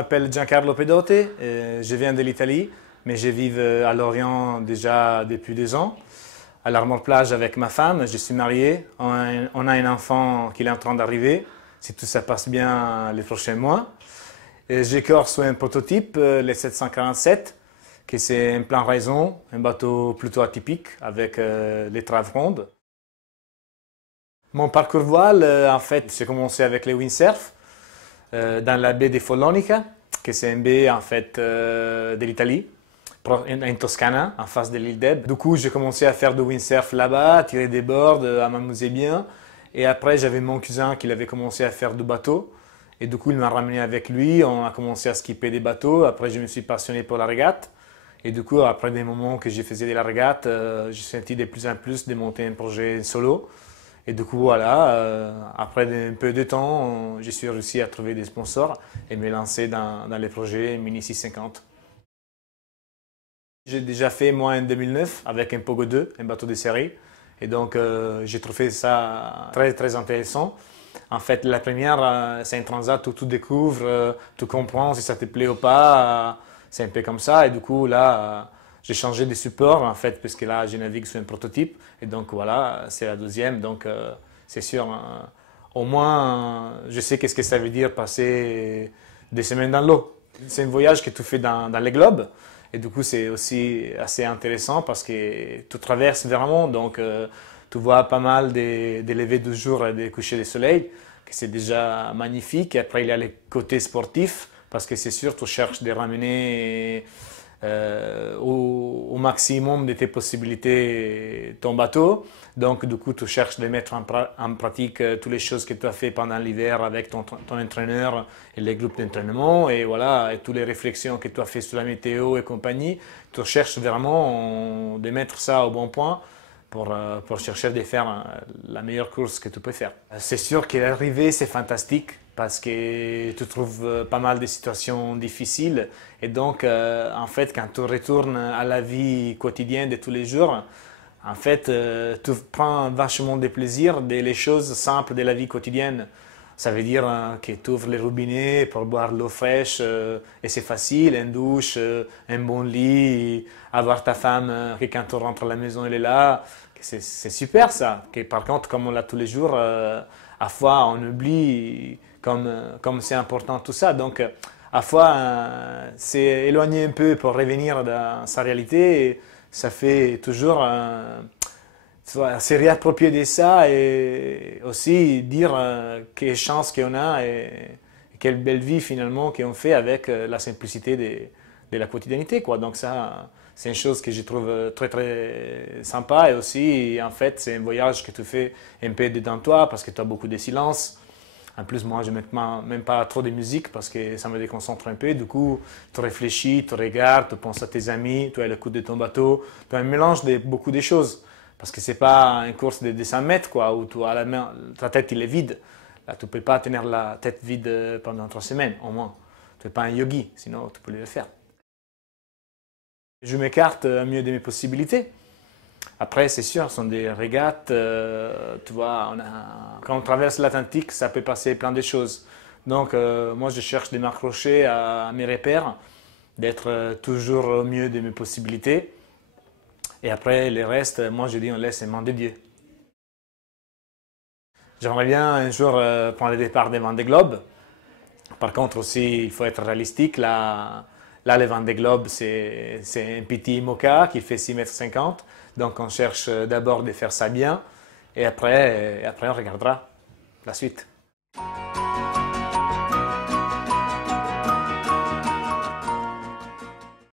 m'appelle Giancarlo Pedote, je viens de l'Italie, mais je vis à Lorient déjà depuis 2 ans, à l'Armor-Plage avec ma femme. Je suis marié, on a un enfant qui est en train d'arriver, si tout ça passe bien les prochains mois. J'ai corps sur un prototype, le 747, qui c'est un plan raison, un bateau plutôt atypique avec les traves rondes. Mon parcours voile, en fait, j'ai commencé avec les windsurf dans la baie de Follonica, qui c'est une baie en fait de l'Italie, en Toscana, en face de l'île d'Elbe. Du coup, j'ai commencé à faire du windsurf là-bas, tirer des boards, à m'amuser bien. Et après, j'avais mon cousin qui avait commencé à faire du bateau. Et du coup, il m'a ramené avec lui, on a commencé à skipper des bateaux. Après, je me suis passionné pour la régate. Et du coup, après des moments que j'ai faisais de la régate, j'ai senti de plus en plus de monter un projet solo. Et du coup, voilà, après un peu de temps, je suis réussi à trouver des sponsors et me lancer dans les projets Mini 650. J'ai déjà fait moi en 2009 avec un Pogo 2, un bateau de série. Et donc, j'ai trouvé ça très, très intéressant. En fait, la première, c'est un transat où tu découvres, tu comprends si ça te plaît ou pas. C'est un peu comme ça. Et du coup, là, j'ai changé de support, en fait, parce que là, je navigue sur un prototype. Et donc, voilà, c'est la deuxième. Donc, c'est sûr, au moins, je sais qu'est-ce que ça veut dire passer des semaines dans l'eau. C'est un voyage que tu fais dans les globes. Et du coup, c'est aussi assez intéressant parce que tu traverses vraiment. Donc, tu vois pas mal des levées de jour et des couchers de soleil, que c'est déjà magnifique. Et après, il y a les côtés sportifs, parce que c'est sûr, tu cherches de ramener au maximum de tes possibilités ton bateau. Donc, du coup, tu cherches de mettre en pratique toutes les choses que tu as fait pendant l'hiver avec ton entraîneur et les groupes d'entraînement. Et voilà, et toutes les réflexions que tu as fait sur la météo et compagnie. Tu cherches vraiment de mettre ça au bon point pour chercher de faire la meilleure course que tu peux faire. C'est sûr que l'arrivée, c'est fantastique parce que tu trouves pas mal de situations difficiles. Et donc, en fait, quand tu retournes à la vie quotidienne de tous les jours, en fait, tu prends vachement de plaisir des choses simples de la vie quotidienne. Ça veut dire que tu ouvres les robinets pour boire l'eau fraîche et c'est facile, une douche, un bon lit, avoir ta femme que quand tu rentres à la maison, elle est là. C'est super ça. Que, par contre, comme on l'a tous les jours, à fois on oublie comme c'est important tout ça. Donc, à fois, c'est éloigner un peu pour revenir dans sa réalité. Et ça fait toujours se réapproprier de ça et aussi dire quelle chance qu'on a et quelle belle vie finalement qu'on fait avec la simplicité de la quotidienneté, quoi. Donc ça, c'est une chose que je trouve très très sympa et aussi en fait c'est un voyage que tu fais un peu dedans toi parce que tu as beaucoup de silence. En plus, moi, je ne mets même pas trop de musique parce que ça me déconcentre un peu. Du coup, tu réfléchis, tu regardes, tu penses à tes amis, tu as l'écoute de ton bateau. Tu as un mélange de beaucoup de choses. Parce que ce n'est pas une course de 100 mètres quoi, où tu as la main, ta tête il est vide. Là, tu ne peux pas tenir la tête vide pendant 3 semaines, au moins. Tu n'es pas un yogi, sinon tu peux le faire. Je m'écarte au mieux de mes possibilités. Après, c'est sûr, ce sont des régates. Tu vois, quand on traverse l'Atlantique, ça peut passer plein de choses. Donc, moi, je cherche de m'accrocher à mes repères, d'être toujours au mieux de mes possibilités. Et après, le reste, moi, je dis, on laisse les mains de Dieu. J'aimerais bien un jour prendre le départ des Vendée Globe. Par contre, aussi, il faut être réalistique. Là le Vendée Globe, c'est un petit IMOCA qui fait 6,50 m. Donc, on cherche d'abord de faire ça bien. Et après on regardera la suite.